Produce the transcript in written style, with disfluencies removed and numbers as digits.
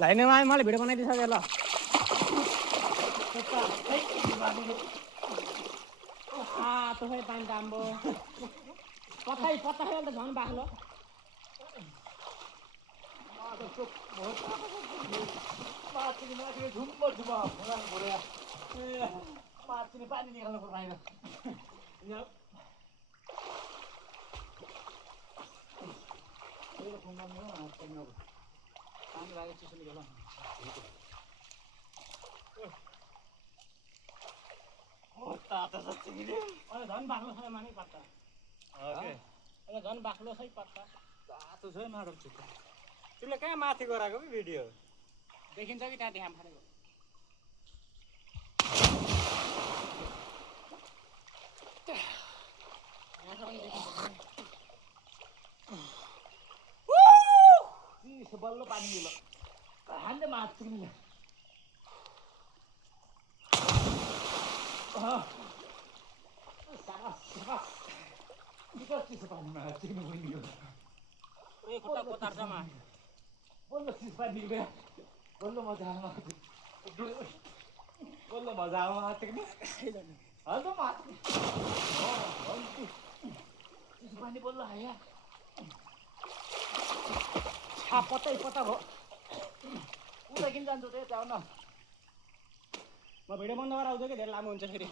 line मलाई video बनाइदिइसक्यो ल तो खै पानी दाम्बो पत्ता खेल त झन् बाख्लो पानी निकाल्नु पर्छ बाहिर पानी लाग्यो चिसो निकाल झन् बाख्लो छ मानै पत्ता झन् बाख्लो छै पत्ता तातो छ माडल चित्त तिमीले कहाँ माथि गराएको कि भिडियो देखिन्छ कि त्यहाँ देखा फालेको चिसो बल्ल पानी मिल्यो हान्दै माथि मिल्यो चिसो पानीमा चिक्नु मिल्यो खुट्टा कोतार्छमा बल्ल चिसो पानी निक्ल्यो बल्ल मजा आउनु बल्ल मजा आउनु चिक्नु हल्लो माथि चिसो पानी बल्ल आयो पत्ता भयो उता किन जान्छु त्यहाँ जाऊ न म भिडियो बन्द गराउँछु कि धेरै लामो हुन्छ फेरि